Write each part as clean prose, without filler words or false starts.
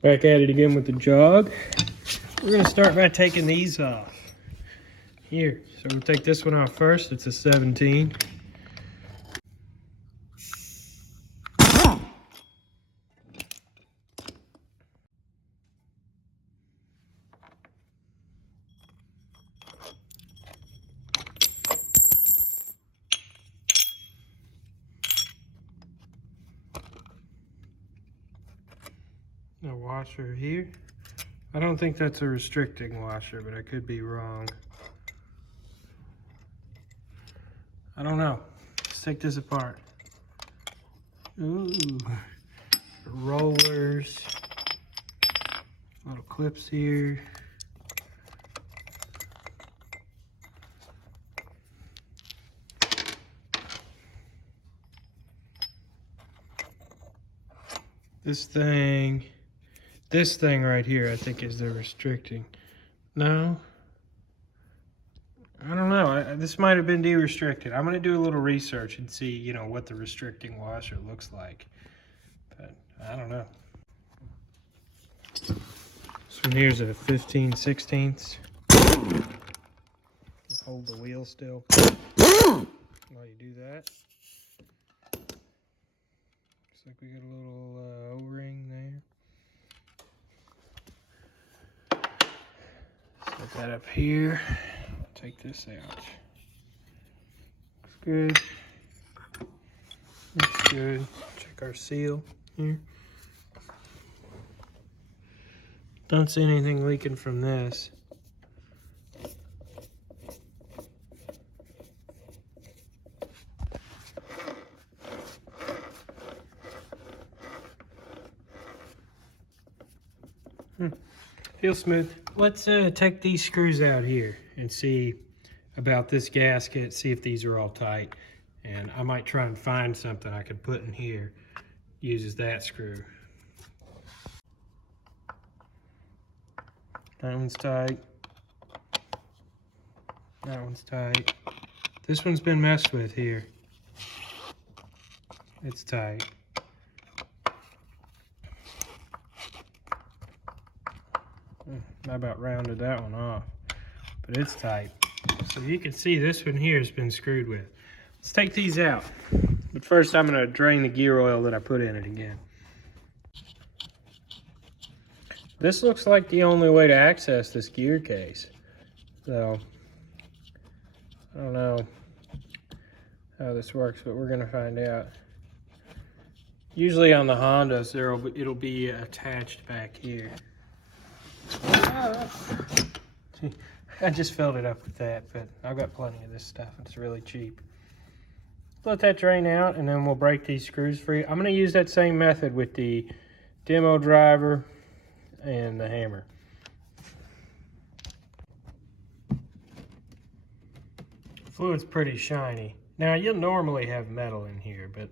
Back at it again with the jog. We're gonna start by taking these off. Here, so we'll take this one off first. It's a 17. A washer here. I don't think that's a restricting washer, but I could be wrong. I don't know. Let's take this apart. Ooh, rollers, little clips here. This thing right here, I think is the restricting. No, I don't know. This might have been de-restricted. I'm gonna do a little research and see, you know, what the restricting washer looks like. But I don't know. This one here's a 15/16. Hold the wheel still while you do that. Looks like we got a little O-ring there. Set that up here. Take this out. Looks good. Looks good. Check our seal here. Don't see anything leaking from this. Feels smooth. Let's take these screws out here and see about this gasket, see if these are all tight. And I might try and find something I could put in here. Uses that screw. That one's tight. That one's tight. This one's been messed with here. It's tight. I about rounded that one off, but it's tight. So you can see this one here has been screwed with. Let's take these out. But first I'm gonna drain the gear oil that I put in it again. This looks like the only way to access this gear case. So, I don't know how this works, but we're gonna find out. Usually on the Hondas, it'll be attached back here. I just filled it up with that, but I've got plenty of this stuff. It's really cheap. Let that drain out, and then we'll break these screws free. I'm gonna use that same method with the demo driver and the hammer. Fluid's pretty shiny. Now, you'll normally have metal in here, but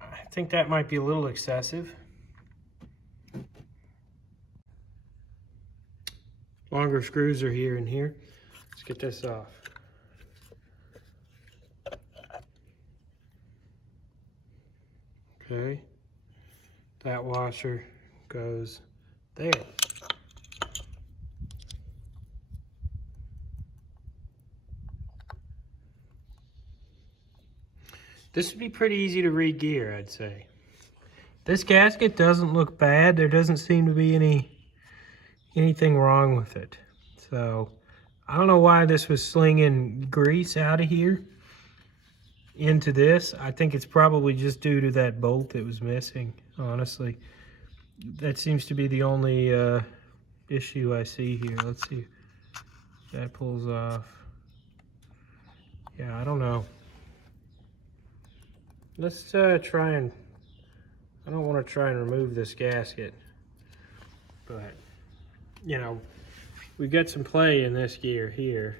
I think that might be a little excessive. Longer screws are here and here. Let's get this off. Okay. That washer goes there. This would be pretty easy to re-gear, I'd say. This gasket doesn't look bad. There doesn't seem to be anything wrong with it. So I don't know why this was slinging grease out of here into this. I think it's probably just due to that bolt that was missing, honestly. That seems to be the only issue I see here. Let's see if that pulls off. Yeah, I don't know. Let's try and, I don't want to try and remove this gasket, but you know, we've got some play in this gear here.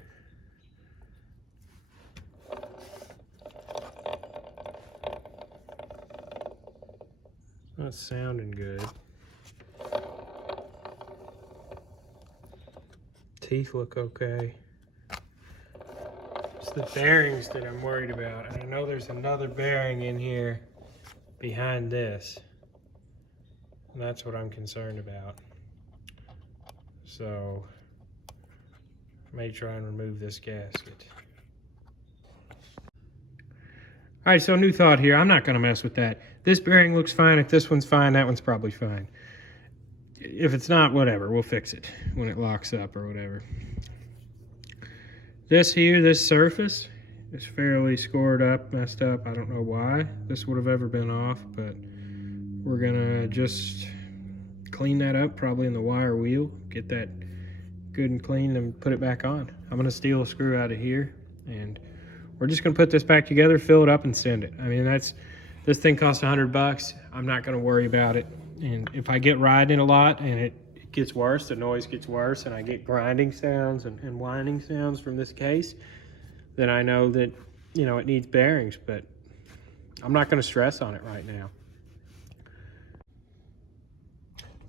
Not sounding good. Teeth look okay. It's the bearings that I'm worried about. And I know there's another bearing in here behind this. And that's what I'm concerned about. So I may try and remove this gasket. All right, so new thought here. I'm not gonna mess with that. This bearing looks fine. If this one's fine, that one's probably fine. If it's not, whatever, we'll fix it when it locks up or whatever. This here, this surface is fairly scored up, messed up. I don't know why this would have ever been off, but we're gonna just clean that up, probably in the wire wheel, get that good and clean and put it back on. I'm gonna steal a screw out of here and we're just gonna put this back together, fill it up and send it. I mean, this thing costs $100. I'm not gonna worry about it. And if I get riding it a lot and it gets worse, the noise gets worse, and I get grinding sounds and whining sounds from this case, then I know that, you know, it needs bearings, but I'm not gonna stress on it right now.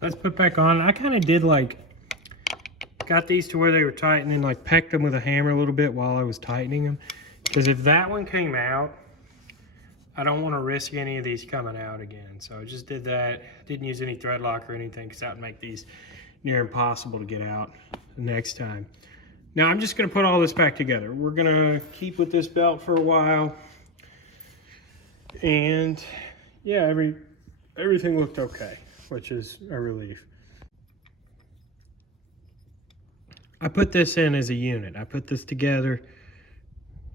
Let's put back on. I kind of did got these to where they were tight and then pecked them with a hammer a little bit while I was tightening them. Because if that one came out, I don't want to risk any of these coming out again. So I just did that. Didn't use any thread lock or anything because that would make these near impossible to get out the next time. Now I'm just going to put all this back together. We're going to keep with this belt for a while. And yeah, everything looked okay, which is a relief. I put this in as a unit. I put this together,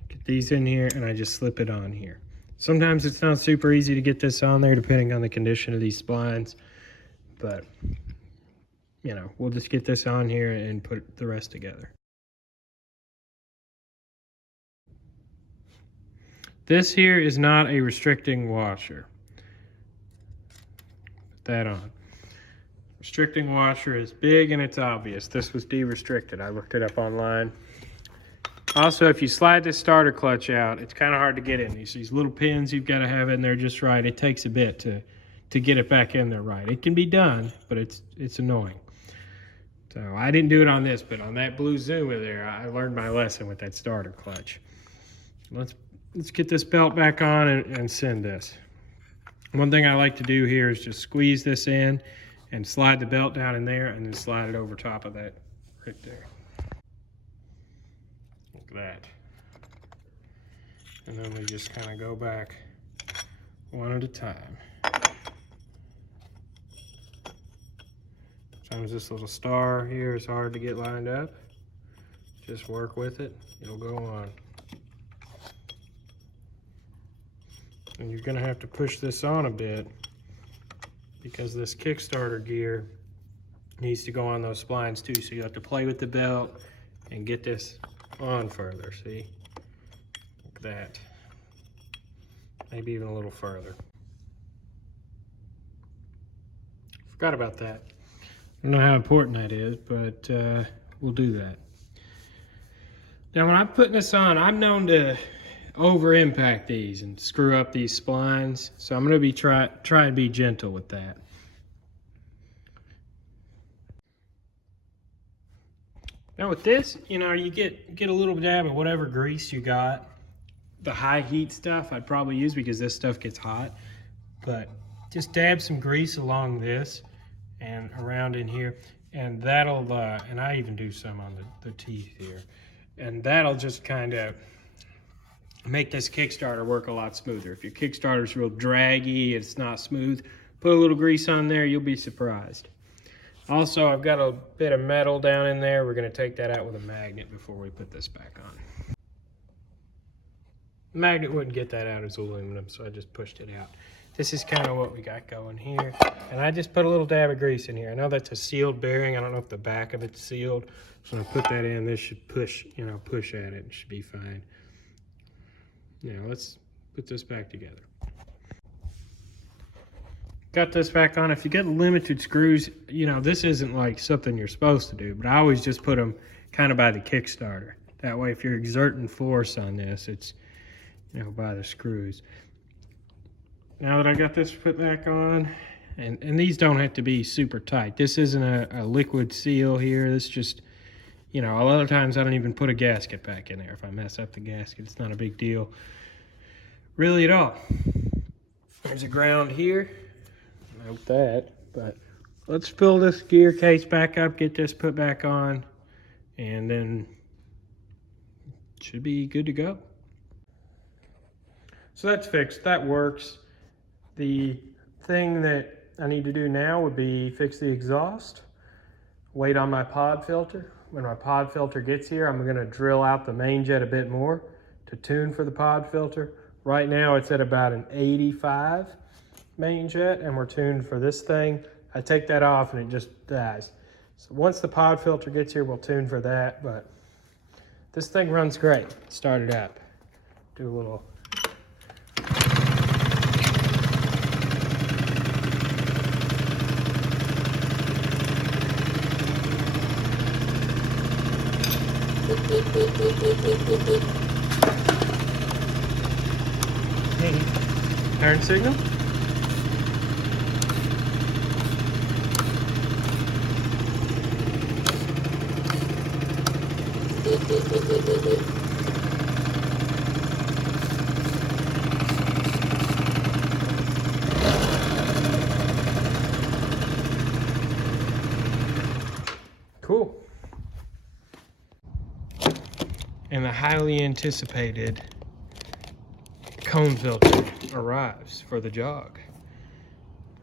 get these in here, and I just slip it on here. Sometimes it's not super easy to get this on there depending on the condition of these splines, but you know, we'll just get this on here and put the rest together. This here is not a restricting washer. Put that on. Restricting washer is big and it's obvious. This was de-restricted. I looked it up online. Also, if you slide this starter clutch out, it's kind of hard to get in. These little pins you've got to have in there just right. It takes a bit to get it back in there right. It can be done, but it's annoying. So I didn't do it on this, but on that blue Zuma there, I learned my lesson with that starter clutch. Let's get this belt back on and send this. One thing I like to do here is just squeeze this in and slide the belt down in there and then slide it over top of that right there. Like that. And then we just kind of go back one at a time. Sometimes this little star here is hard to get lined up. Just work with it, it'll go on. And you're gonna have to push this on a bit because this Kickstarter gear needs to go on those splines too. So you have to play with the belt and get this on further, see? Like that. Maybe even a little further. Forgot about that. I don't know how important that is, but we'll do that. Now when I'm putting this on, I'm known to over impact these and screw up these splines, so I'm going to be try and be gentle with that. Now with this, you know, you get a little dab of whatever grease you got. The high heat stuff I'd probably use because this stuff gets hot, but just dab some grease along this and around in here, and that'll and I even do some on the teeth here, and that'll just kind of make this Kickstarter work a lot smoother. If your Kickstarter's real draggy, it's not smooth, put a little grease on there, you'll be surprised. Also, I've got a bit of metal down in there. We're going to take that out with a magnet before we put this back on. The magnet wouldn't get that out as aluminum, so I just pushed it out. This is kind of what we got going here. And I just put a little dab of grease in here. I know that's a sealed bearing. I don't know if the back of it's sealed. So I'm going to put that in. This should push, you know, push at it. It should be fine. Now let's put this back together. Got this back on. If you get limited screws, you know, this isn't like something you're supposed to do, but I always just put them kind of by the Kickstarter. That way, if you're exerting force on this, it's, you know, by the screws. Now that I got this put back on, and these don't have to be super tight. This isn't a liquid seal here. This just, you know, a lot of times I don't even put a gasket back in there. If I mess up the gasket, it's not a big deal really at all. There's a ground here. Note that. But let's fill this gear case back up, get this put back on, and then it should be good to go. So that's fixed, that works. The thing that I need to do now would be fix the exhaust, wait on my pod filter. When my pod filter gets here, I'm gonna drill out the main jet a bit more to tune for the pod filter. Right now it's at about an 85 main jet, and we're tuned for this thing. I take that off and it just dies. So once the pod filter gets here, we'll tune for that, but this thing runs great. Start it up. Do a little. Turn signal. Cool. And the highly anticipated cone filter arrives for the Jog.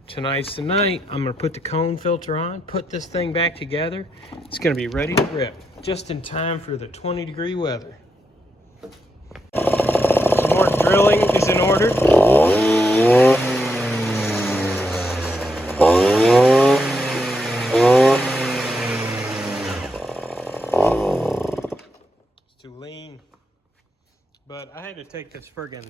Tonight's the night. I'm gonna put the cone filter on, put this thing back together. It's gonna be ready to rip, just in time for the 20-degree weather. Some more drilling is in order. It's too lean, but I had to take this friggin'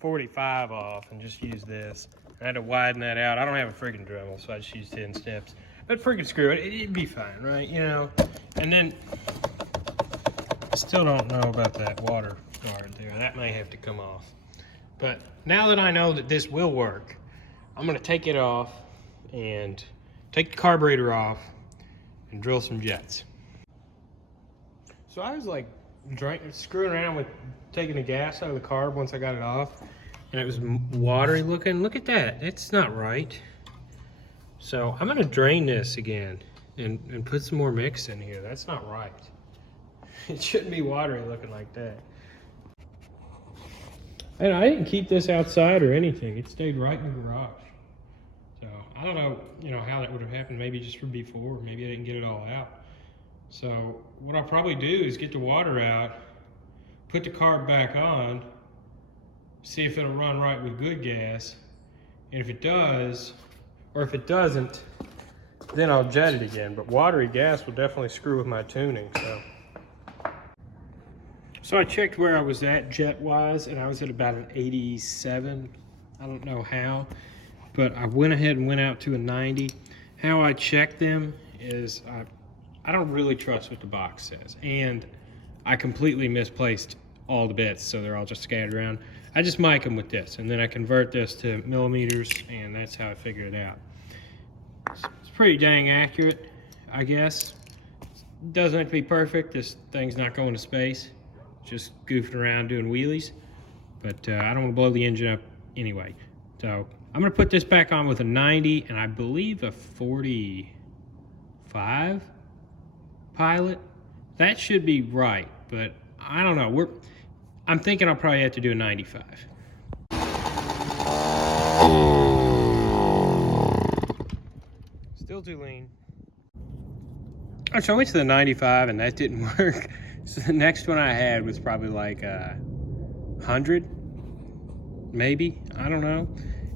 45 off and just use this. I had to widen that out. I don't have a friggin' Dremel, so I just used 10 steps. But friggin' screw it, it'd be fine, right? You know. And then I still don't know about that water guard there. That may have to come off. But now that I know that this will work, I'm gonna take it off and take the carburetor off and drill some jets. So I was like screwing around with taking the gas out of the carb once I got it off, and it was watery looking. Look at that, it's not right. So I'm gonna drain this again and put some more mix in here. That's not right. It shouldn't be watery looking like that. And I didn't keep this outside or anything. It stayed right in the garage. So I don't know, how that would have happened. Maybe just from before. Maybe I didn't get it all out. So what I'll probably do is get the water out, put the carb back on, see if it'll run right with good gas. And if it does, or if it doesn't, then I'll jet it again. But watery gas will definitely screw with my tuning. So I checked where I was at jet-wise, and I was at about an 87. I don't know how, but I went ahead and went out to a 90. How I checked them is I don't really trust what the box says, and I completely misplaced all the bits, so they're all just scattered around. I just mic them with this, and then I convert this to millimeters, and that's how I figured it out. It's pretty dang accurate, I guess. It doesn't have to be perfect. This thing's not going to space. Just goofing around doing wheelies, but I don't want to blow the engine up anyway. So I'm going to put this back on with a 90 and I believe a 45 pilot. That should be right, but I don't know. I'm thinking I'll probably have to do a 95. Still too lean. So I went to the 95 and that didn't work. So the next one I had was probably like 100, maybe, I don't know.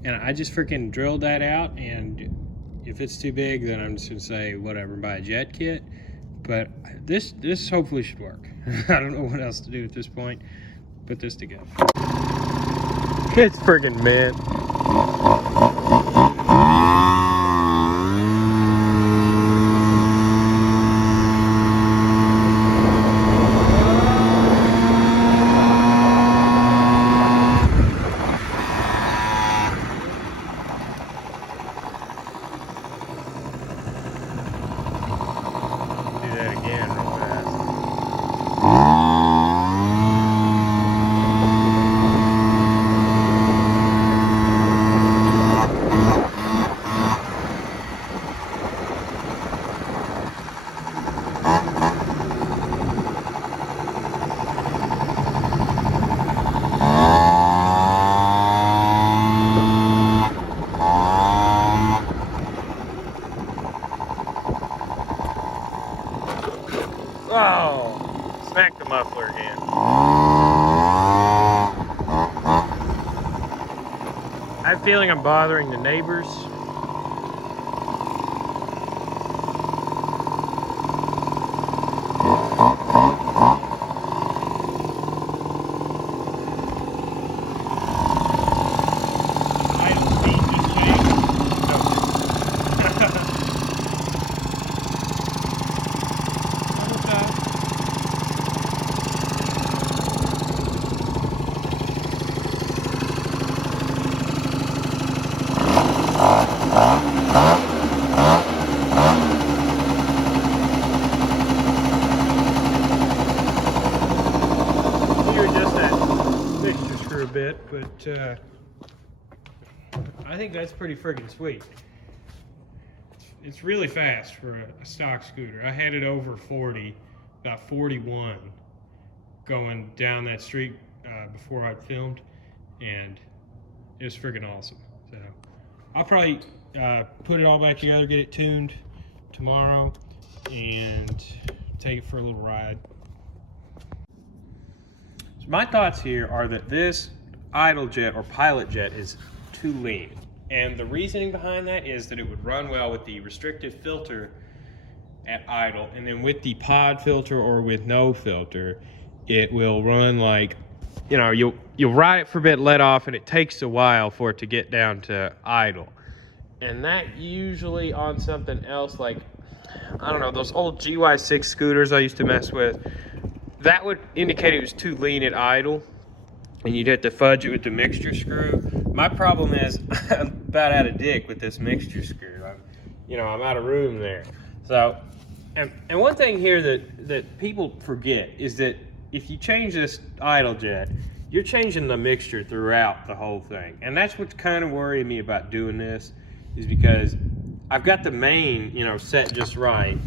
And I just freaking drilled that out, and if it's too big, then I'm just gonna say whatever, buy a jet kit. But this hopefully should work. I don't know what else to do at this point. Put this together. It's freaking mint. Smack the muffler again. I have a feeling I'm bothering the neighbors. Bit, but I think that's pretty friggin' sweet. It's really fast for a stock scooter. I had it over 40, about 41, going down that street before I filmed, and it was friggin' awesome. So I'll probably put it all back together, get it tuned tomorrow, and take it for a little ride. So my thoughts here are that this idle jet or pilot jet is too lean. And the reasoning behind that is that it would run well with the restrictive filter at idle, and then with the pod filter or with no filter, it will run like, you know, you'll ride it for a bit, let off, and it takes a while for it to get down to idle. And that usually on something else like, I don't know, those old GY6 scooters I used to mess with, that would indicate it was too lean at idle, and you'd have to fudge it with the mixture screw. My problem is I'm about out of dick with this mixture screw. I'm out of room there. So, and one thing here that people forget is that if you change this idle jet, you're changing the mixture throughout the whole thing. And that's what's kind of worrying me about doing this, is because I've got the main, set just right,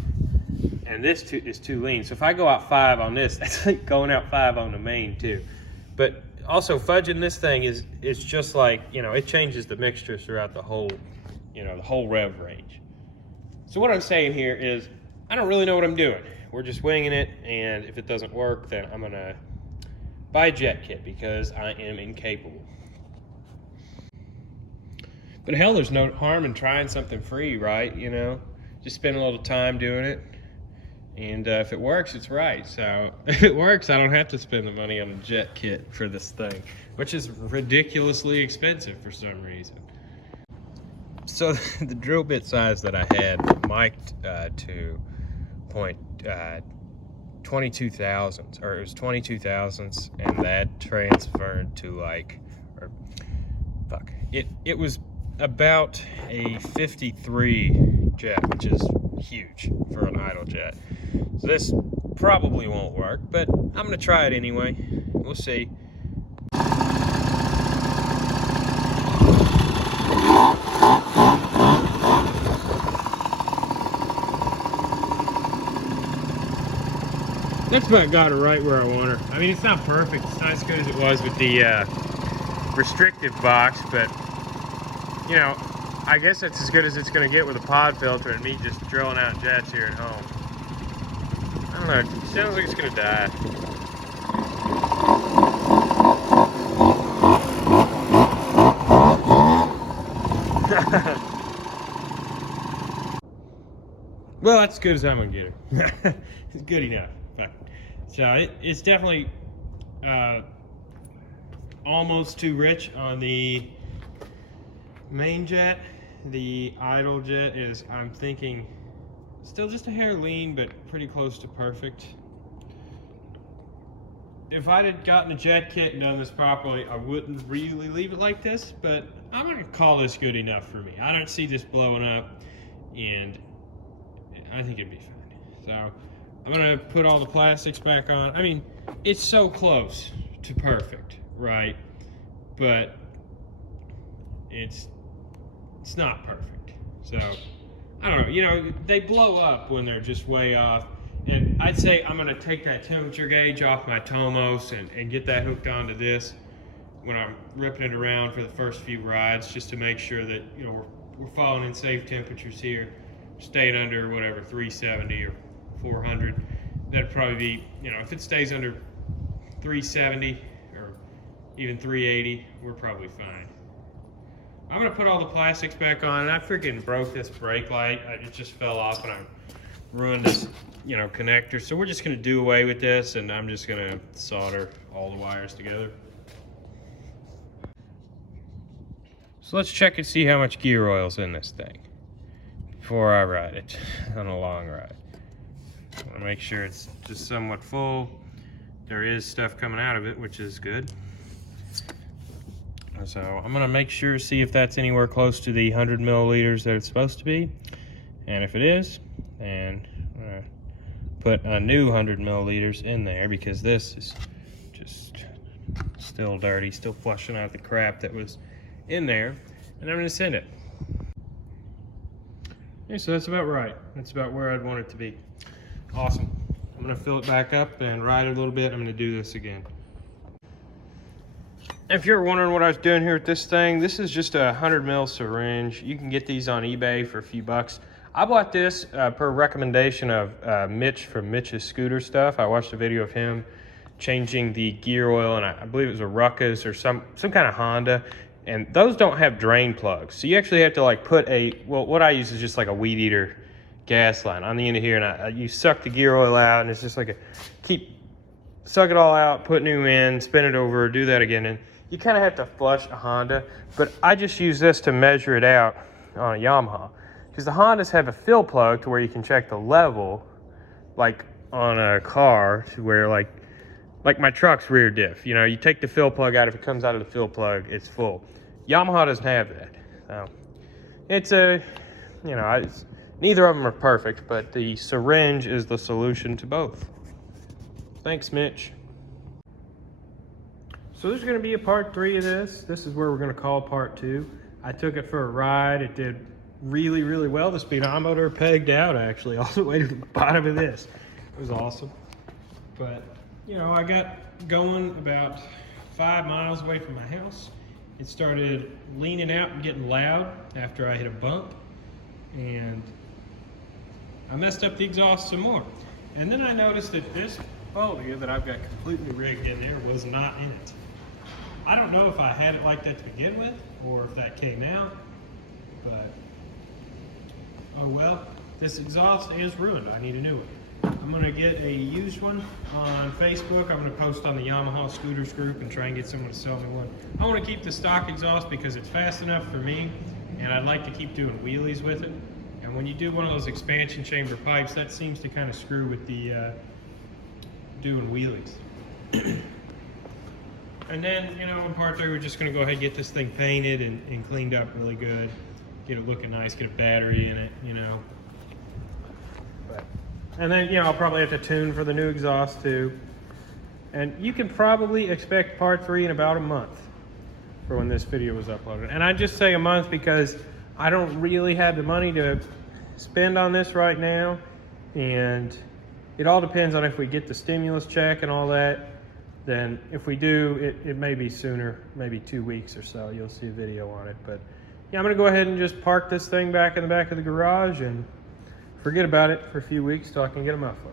and this is too lean. So if I go out 5 on this, that's like going out 5 on the main too. But also fudging this thing it's just like, it changes the mixture throughout the whole, the whole rev range. So what I'm saying here is I don't really know what I'm doing. We're just winging it, and if it doesn't work, then I'm gonna buy a jet kit because I am incapable. But hell, there's no harm in trying something free, right? Just spend a little time doing it. And if it works, it's right. So if it works, I don't have to spend the money on a jet kit for this thing, which is ridiculously expensive for some reason. So the drill bit size that I had mic'd to 22 thousandths, or it was 22 thousandths, and that transferred to it was about a 53 jet, which is huge for an idle jet. So this probably won't work, but I'm gonna try it anyway. We'll see. That's about got her right where I want her. I mean, it's not perfect. It's not as good as it was with the restrictive box, but I guess that's as good as it's going to get with a pod filter and me just drilling out jets here at home. I don't know, it sounds like it's going to die. Well, that's as good as I'm going to get her. It's good enough. So it's definitely almost too rich on the main jet. The idle jet is, I'm thinking, still just a hair lean, but pretty close to perfect. If I'd have gotten a jet kit and done this properly, I wouldn't really leave it like this, but I'm gonna call this good enough for me. I don't see this blowing up, and I think it'd be fine. So I'm gonna put all the plastics back on. I mean, it's so close to perfect, right? But it's not perfect. So I don't know, they blow up when they're just way off. And I'd say I'm gonna take that temperature gauge off my Tomos and get that hooked onto this when I'm ripping it around for the first few rides, just to make sure that we're falling in safe temperatures here, staying under whatever 370 or 400. that'd probably be, you know, if it stays under 370 or even 380, we're probably fine. I'm gonna put all the plastics back on, and I freaking broke this brake light. It just fell off and I ruined this, you know, connector. So we're just gonna do away with this, and I'm just gonna solder all the wires together. So let's check and see how much gear oil's in this thing before I ride it on a long ride. I wanna make sure it's just somewhat full. There is stuff coming out of it, which is good. So I'm gonna make sure, see if that's anywhere close to the 100 milliliters that it's supposed to be. And if it is, then I'm gonna put a new 100 milliliters in there, because this is just still dirty, still flushing out the crap that was in there, and I'm gonna send it. Okay, so that's about right. That's about where I'd want it to be. Awesome. I'm gonna fill it back up and ride it a little bit. I'm gonna do this again. If you're wondering what I was doing here with this thing, this is just a 100 ml syringe. You can get these on eBay for a few bucks. I bought this per recommendation of Mitch from Mitch's Scooter Stuff. I watched a video of him changing the gear oil, and I believe it was a Ruckus or some kind of Honda. And those don't have drain plugs. So you actually have to like put well, what I use is just like a weed eater gas line on the end of here, and you suck the gear oil out, and it's just like suck it all out, put new in, spin it over, do that again. And you kind of have to flush a Honda, but I just use this to measure it out on a Yamaha. Because the Hondas have a fill plug to where you can check the level, like on a car, to where like my truck's rear diff. You know, you take the fill plug out, if it comes out of the fill plug, it's full. Yamaha doesn't have that. So it's neither of them are perfect, but the syringe is the solution to both. Thanks, Mitch. So there's gonna be a part 3 of this. This is where we're gonna call part 2. I took it for a ride. It did really, really well. The speedometer pegged out actually all the way to the bottom of this. It was awesome. But, you know, I got going about 5 miles away from my house. It started leaning out and getting loud after I hit a bump, and I messed up the exhaust some more. And then I noticed that this folio that I've got completely rigged in there was not in it. I don't know if I had it like that to begin with, or if that came out, but oh well, this exhaust is ruined. I need a new one. I'm gonna get a used one on Facebook. I'm gonna post on the Yamaha Scooters group and try and get someone to sell me one. I wanna keep the stock exhaust because it's fast enough for me, and I'd like to keep doing wheelies with it. And when you do one of those expansion chamber pipes, that seems to kind of screw with the doing wheelies. And then, you know, in part 3, we're just gonna go ahead and get this thing painted and cleaned up really good. Get it looking nice, get a battery in it, you know. And then, you know, I'll probably have to tune for the new exhaust too. And you can probably expect part 3 in about a month for when this video was uploaded. And I just say a month because I don't really have the money to spend on this right now. And it all depends on if we get the stimulus check and all that. Then if we do, it may be sooner, maybe 2 weeks or so. You'll see a video on it. But yeah, I'm gonna go ahead and just park this thing back in the back of the garage and forget about it for a few weeks till I can get a muffler.